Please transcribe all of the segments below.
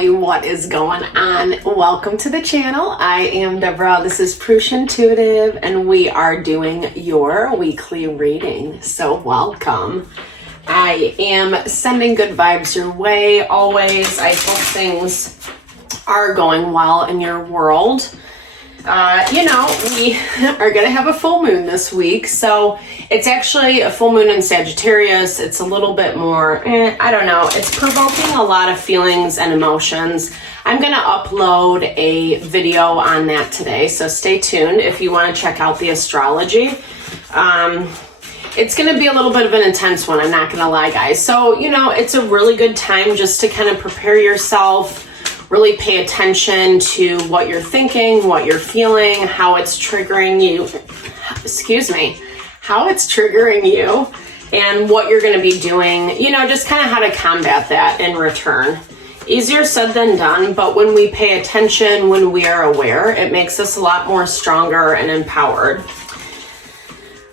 family, what is going on? Welcome to the channel. I am Deborah. This is Purusha Intuitive, and we are doing your weekly reading. So welcome. I am sending good vibes your way always. I hope things are going well in your world. We are going to have a full moon this week. So it's actually a full moon in Sagittarius. It's a little bit more, I don't know. It's provoking a lot of feelings and emotions. I'm going to upload a video on that today. So stay tuned if you want to check out the astrology. It's going to be a little bit of an intense one. I'm not going to lie, guys. So, it's a really good time just to kind of prepare yourself. Really pay attention to what you're thinking, what you're feeling, how it's triggering you, and what you're going to be doing, just kind of how to combat that in return. Easier said than done, but when we pay attention, when we are aware, it makes us a lot more stronger and empowered.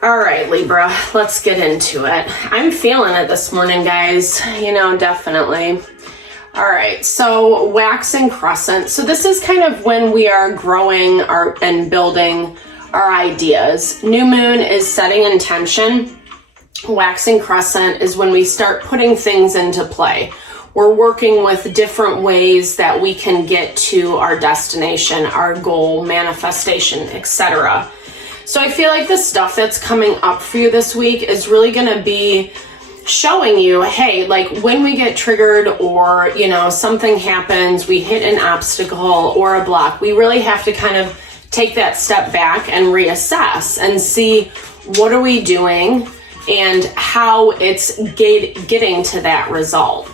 All right, Libra, let's get into it. I'm feeling it this morning, guys, definitely. All right, so waxing crescent. So this is kind of when we are growing and building our ideas. New moon is setting intention. Waxing crescent is when we start putting things into play. We're working with different ways that we can get to our destination, our goal, manifestation, etc. So I feel like the stuff that's coming up for you this week is really going to be showing you, hey, like when we get triggered or, something happens, we hit an obstacle or a block, we really have to kind of take that step back and reassess and see what are we doing and how it's getting to that result.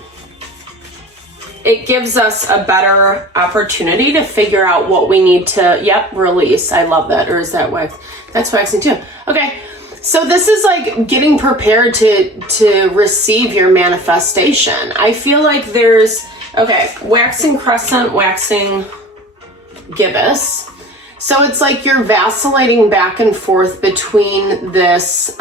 It gives us a better opportunity to figure out what we need to, release. I love that. Or is that wax? That's waxing too. Okay. So this is like getting prepared to receive your manifestation. I feel like there's, waxing crescent, waxing gibbous. So it's like you're vacillating back and forth between this,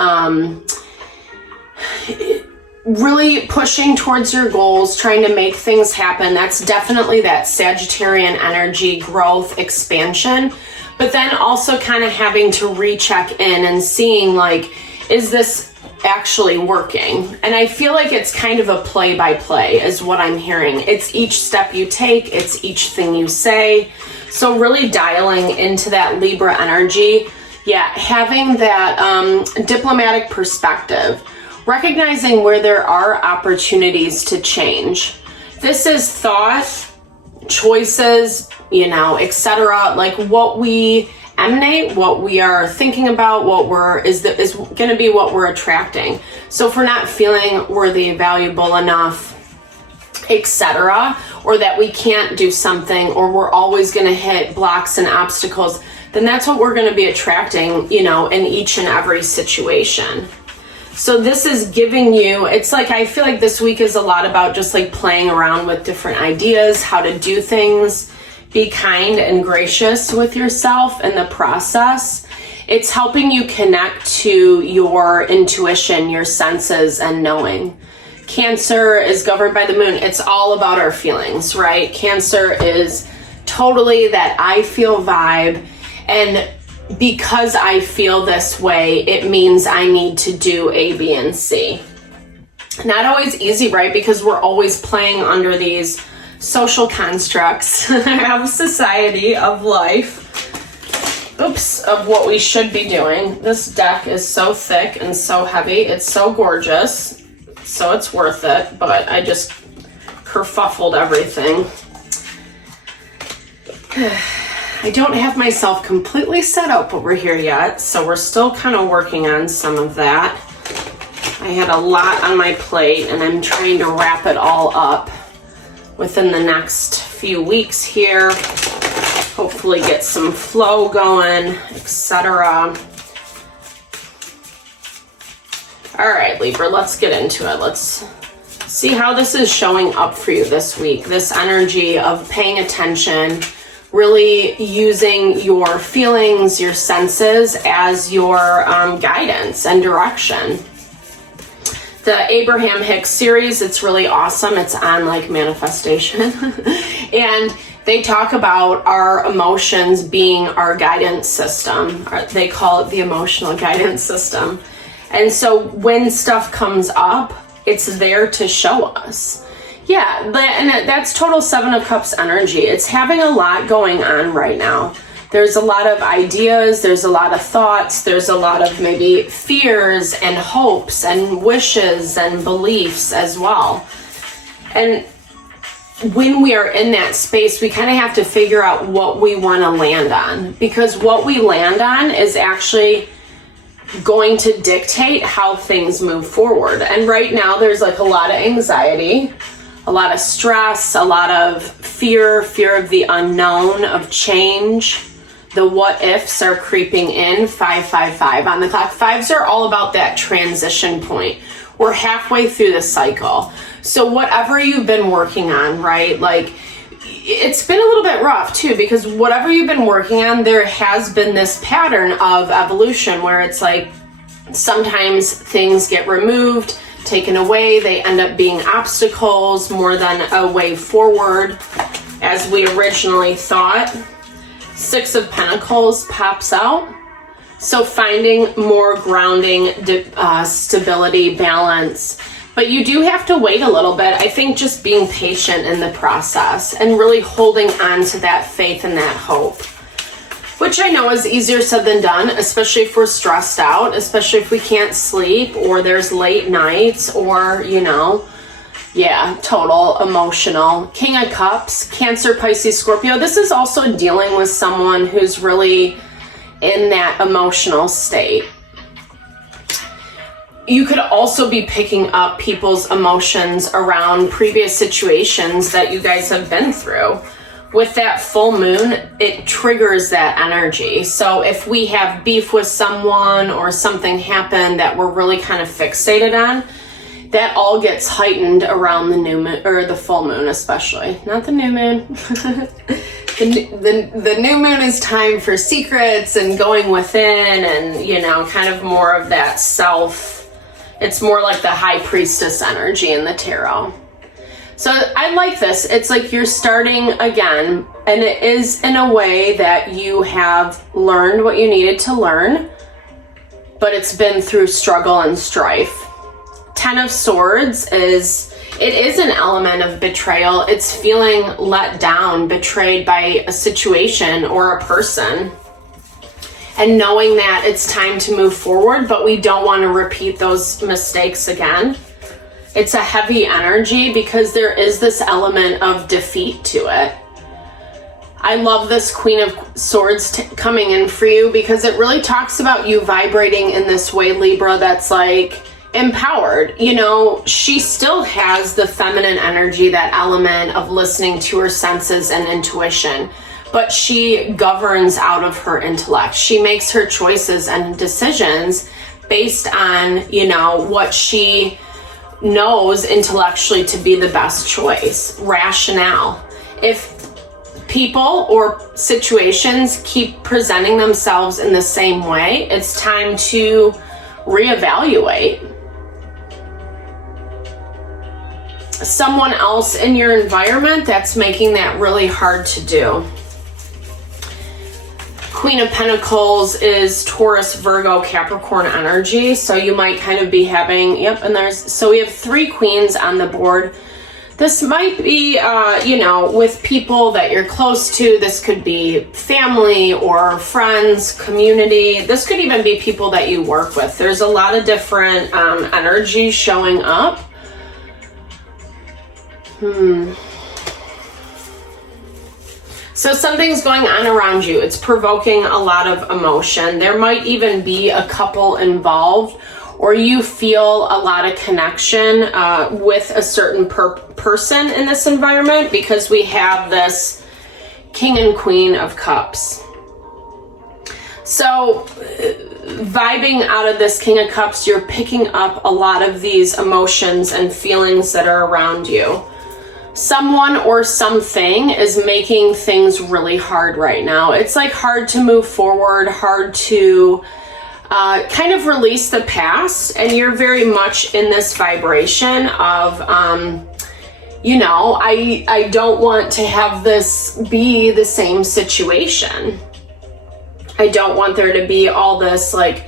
really pushing towards your goals, trying to make things happen. That's definitely that Sagittarian energy, growth, expansion. But then also kind of having to recheck in and seeing like, is this actually working? And I feel like it's kind of a play by play is what I'm hearing. It's each step you take. It's each thing you say. So really dialing into that Libra energy. Yeah, having that diplomatic perspective. Recognizing where there are opportunities to change. This is thought, choices, etc. Like what we emanate, what we are thinking about, is going to be what we're attracting. So if we're not feeling worthy, valuable enough, etc., or that we can't do something, or we're always going to hit blocks and obstacles, then that's what we're going to be attracting, in each and every situation. So this is giving you, it's like, I feel like this week is a lot about just like playing around with different ideas, how to do things. Be kind and gracious with yourself in the process. It's helping you connect to your intuition, your senses, and knowing. Cancer is governed by the moon. It's all about our feelings, right? Cancer is totally that I feel vibe, and because I feel this way, it means I need to do A, B, and C. Not always easy, right? Because we're always playing under these social constructs of society, of life, of what we should be doing. This deck is so thick and so heavy. It's so gorgeous, so it's worth it, but I just kerfuffled everything. I don't have myself completely set up over here yet, so we're still kind of working on some of that. I had a lot on my plate, and I'm trying to wrap it all up within the next few weeks here. Hopefully get some flow going, etc. All right, Libra, let's get into it. Let's see how this is showing up for you this week. This energy of paying attention, really using your feelings, your senses as your guidance and direction. the Abraham Hicks series. It's really awesome. It's on like manifestation. And they talk about our emotions being our guidance system. They call it the emotional guidance system. And so when stuff comes up, it's there to show us. Yeah, and that's total Seven of Cups energy. It's having a lot going on right now. There's a lot of ideas, there's a lot of thoughts, there's a lot of maybe fears and hopes and wishes and beliefs as well. And when we are in that space, we kind of have to figure out what we want to land on, because what we land on is actually going to dictate how things move forward. And right now there's like a lot of anxiety, a lot of stress, a lot of fear of the unknown, of change. The what ifs are creeping in. 555 on the clock. Fives are all about that transition point. We're halfway through the cycle. So whatever you've been working on, right? Like, it's been a little bit rough too, because whatever you've been working on, there has been this pattern of evolution where it's like sometimes things get removed, taken away. They end up being obstacles more than a way forward as we originally thought. Six of Pentacles pops out. So finding more grounding, stability, balance. But you do have to wait a little bit. I think just being patient in the process and really holding on to that faith and that hope, which I know is easier said than done, especially if we're stressed out, especially if we can't sleep or there's late nights or, you know, yeah, total emotional. King of Cups, Cancer, Pisces, Scorpio. This is also dealing with someone who's really in that emotional state. You could also be picking up people's emotions around previous situations that you guys have been through. With that full moon, it triggers that energy. So if we have beef with someone or something happened that we're really kind of fixated on, that all gets heightened around the new moon, or the full moon especially. Not the new moon. The new moon is time for secrets and going within and, you know, kind of more of that self. It's more like the high priestess energy in the tarot. So I like this. It's like you're starting again, and it is in a way that you have learned what you needed to learn, but it's been through struggle and strife. Ten of Swords is an element of betrayal. It's feeling let down, betrayed by a situation or a person, and knowing that it's time to move forward, but we don't want to repeat those mistakes again. It's a heavy energy because there is this element of defeat to it. I love this Queen of Swords coming in for you because it really talks about you vibrating in this way, Libra, that's like empowered. You know, she still has the feminine energy, that element of listening to her senses and intuition, but she governs out of her intellect. She makes her choices and decisions based on, you know, what she knows intellectually to be the best choice, rationale. If people or situations keep presenting themselves in the same way, it's time to reevaluate. Someone else in your environment that's making that really hard to do. Queen of Pentacles is Taurus, Virgo, Capricorn energy. So you might kind of be having, so we have 3 queens on the board. This might be, you know, with people that you're close to. This could be family or friends, community. This could even be people that you work with. There's a lot of different energies showing up. So something's going on around you. It's provoking a lot of emotion. There might even be a couple involved, or you feel a lot of connection with a certain person in this environment, because we have this King and Queen of Cups. So vibing out of this King of Cups, you're picking up a lot of these emotions and feelings that are around you. Someone or something is making things really hard right now. It's like hard to move forward, hard to kind of release the past, and you're very much in this vibration of, you know, I don't want to have this be the same situation. I don't want there to be all this like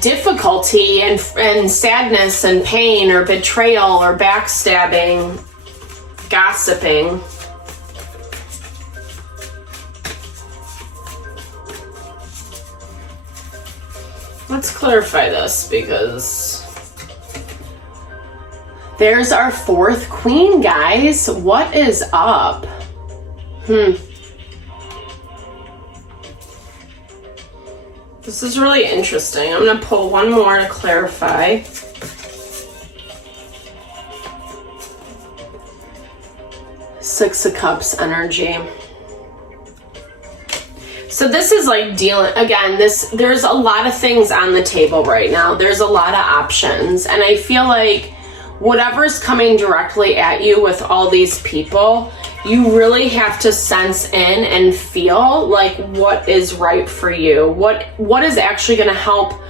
difficulty and sadness and pain or betrayal or backstabbing, gossiping. Let's clarify this, because there's our fourth queen, guys. What is up? This is really interesting. I'm going to pull one more to clarify. Six of Cups energy. So this is like dealing, again, there's a lot of things on the table right now. There's a lot of options. And I feel like whatever's coming directly at you with all these people, you really have to sense in and feel like what is right for you. What is actually going to help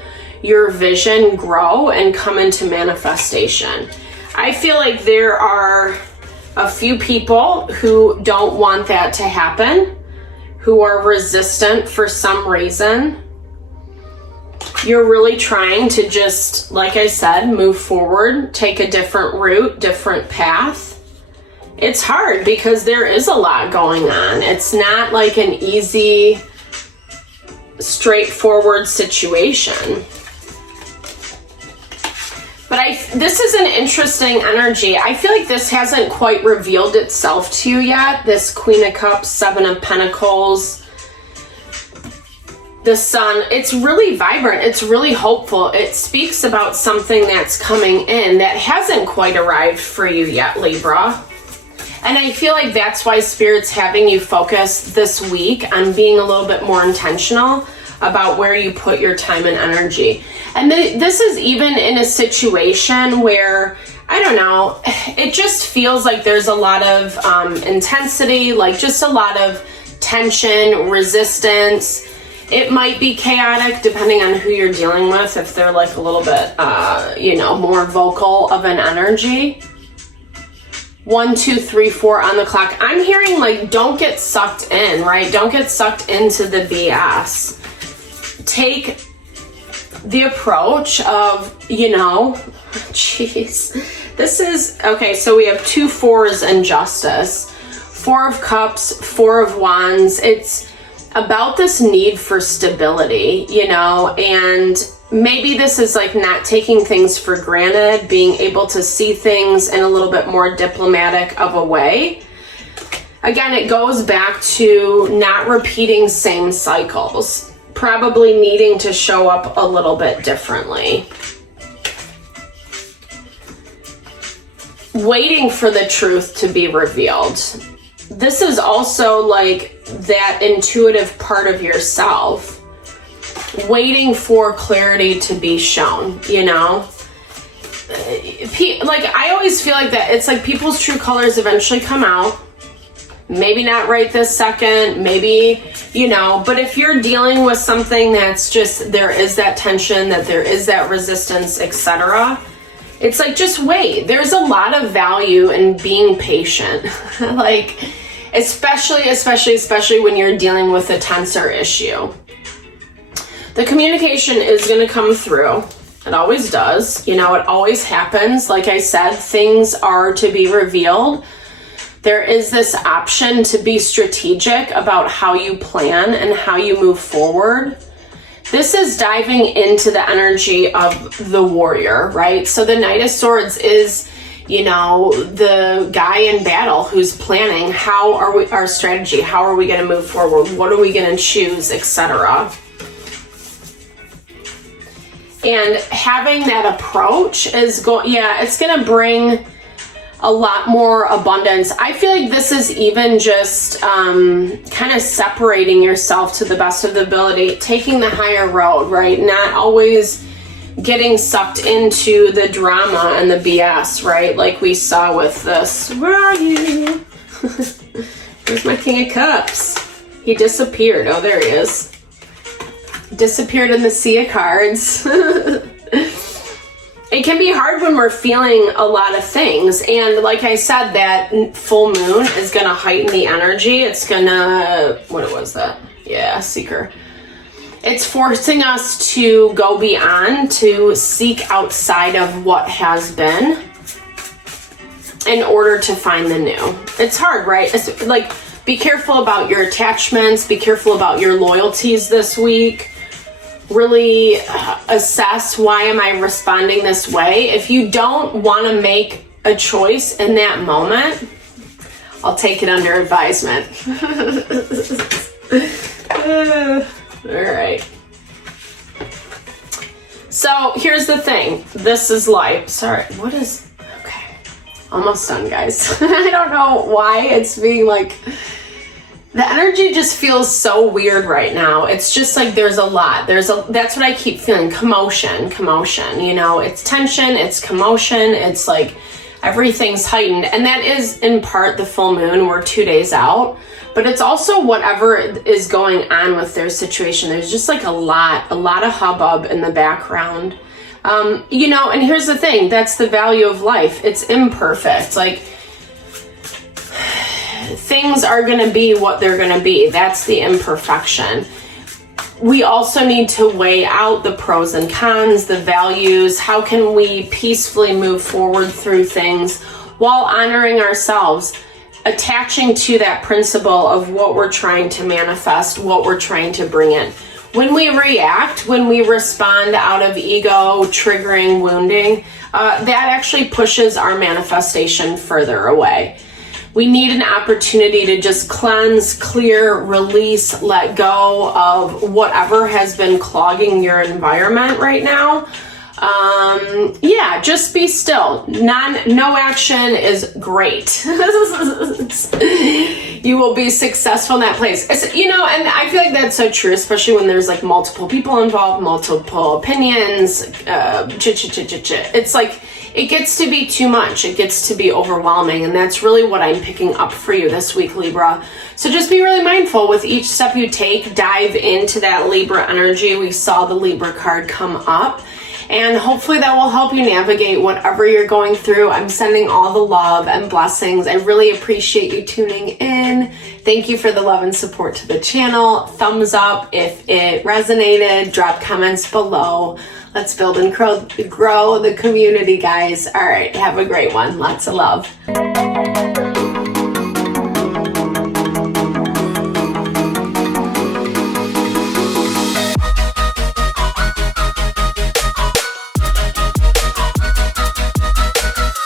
your vision grow and come into manifestation. I feel like there are a few people who don't want that to happen, who are resistant for some reason. You're really trying to just, like I said, move forward, take a different route, different path. It's hard because there is a lot going on. It's not like an easy, straightforward situation. But this is an interesting energy. I feel like this hasn't quite revealed itself to you yet. This Queen of Cups, Seven of Pentacles, the Sun. It's really vibrant. It's really hopeful. It speaks about something that's coming in that hasn't quite arrived for you yet, Libra. And I feel like that's why Spirit's having you focus this week on being a little bit more intentional about where you put your time and energy. And this is even in a situation where, I don't know, it just feels like there's a lot of intensity, like just a lot of tension, resistance. It might be chaotic depending on who you're dealing with, if they're like a little bit, you know, more vocal of an energy. 1, 2, 3, 4 on the clock. I'm hearing like, don't get sucked in, right? Don't get sucked into the BS. Take the approach of, you know, jeez. This is, okay, so we have 2 4s and Justice. 4 of Cups, 4 of Wands. It's about this need for stability, you know, and maybe this is like not taking things for granted, being able to see things in a little bit more diplomatic of a way. Again, it goes back to not repeating same cycles, probably needing to show up a little bit differently. Waiting for the truth to be revealed. This is also like that intuitive part of yourself. Waiting for clarity to be shown, you know? Like, I always feel like that. It's like people's true colors eventually come out. Maybe not right this second, maybe, you know, but if you're dealing with something that's just, there is that tension, that there is that resistance, etc., it's like, just wait. There's a lot of value in being patient. Like, especially when you're dealing with a tenser issue. The communication is going to come through. It always does. You know, it always happens. Like I said, things are to be revealed. There is this option to be strategic about how you plan and how you move forward. This is diving into the energy of the warrior, right? So the Knight of Swords is, you know, the guy in battle who's planning how are we, our strategy, how are we going to move forward, what are we going to choose, etc. And having that approach is it's going to bring a lot more abundance. I feel like this is even just kind of separating yourself to the best of the ability, taking the higher road, right? Not always getting sucked into the drama and the BS, right? Like we saw with this. Where are you? Where's my King of Cups? He disappeared. Oh, there he is. disappeared in the sea of cards. It can be hard when we're feeling a lot of things. And like I said, that full moon is going to heighten the energy. It's going to, what was that? Yeah, Seeker. It's forcing us to go beyond, to seek outside of what has been in order to find the new. It's hard, right? It's like, be careful about your attachments. Be careful about your loyalties this week. Really assess, why am I responding this way? If you don't want to make a choice in that moment, I'll take it under advisement. All right. So here's the thing. This is life. Sorry, what is... Okay. Almost done, guys. I don't know why it's being like... The energy just feels so weird right now. It's just like there's a lot. That's what I keep feeling. Commotion. You know, it's tension, it's commotion, it's like everything's heightened. And that is in part the full moon. We're 2 days out. But it's also whatever is going on with their situation. There's just like a lot of hubbub in the background. You know, and here's the thing. That's the value of life. It's imperfect. Like, things are going to be what they're going to be. That's the imperfection. We also need to weigh out the pros and cons, the values. How can we peacefully move forward through things while honoring ourselves, attaching to that principle of what we're trying to manifest, what we're trying to bring in. When we react, when we respond out of ego, triggering, wounding, that actually pushes our manifestation further away. We need an opportunity to just cleanse, clear, release, let go of whatever has been clogging your environment right now. Yeah, just be still. No action is great. You will be successful in that place. You know, and I feel like that's so true, especially when there's like multiple people involved, multiple opinions, It's like, it gets to be too much. It gets to be overwhelming. And that's really what I'm picking up for you this week, Libra. So just be really mindful with each step you take. Dive into that Libra energy. We saw the Libra card come up. And hopefully that will help you navigate whatever you're going through. I'm sending all the love and blessings. I really appreciate you tuning in. Thank you for the love and support to the channel. Thumbs up if it resonated. Drop comments below. Let's build and grow the community, guys. All right, have a great one. Lots of love.